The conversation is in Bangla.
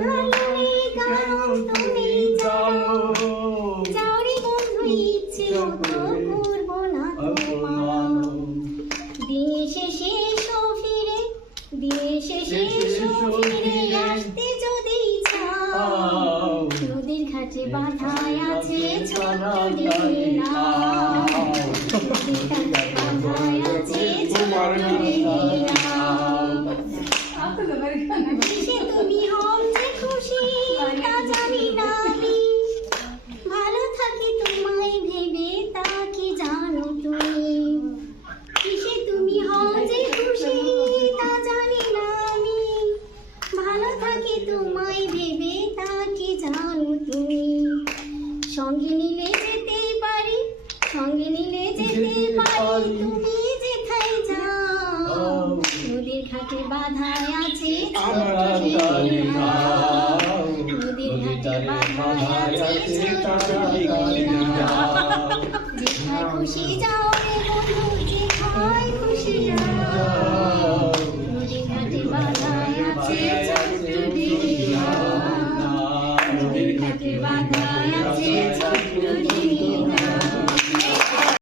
ভালোই কারণ তুমি জানো যাওরে বন্ধু ইচ্ছে তো করবো না তোমার দিন শেষে এসো ফিরে দিন শেষে এসো ফিরে আসতে যদি চাও নদীর ঘাটে বাঁধায় আছে ছোট্ট ডিঙি নাও নদীর ঘাটে বাঁধায় আছে ছোট্ট ডিঙি নাও কিসে তুমি হও যে খুশি তা জানি না আমি ভালো থাকি তোমায় ভেবে তা কি জানো তুমি কিসে তুমি হও যে খুশি তা জানি না আমি ভালো থাকি তোমায় ভেবে তা কি জানো তুমি সঙ্গে নিলে যেতে পারি সঙ্গে নিলে যেতে পারি তুমি যেথায় যাও নদীর ঘাটে বাঁধায় আছে নদীর ঘাটে বাঁধায় আছে যেথায় খুশি যাও রে বন্ধু যেথায়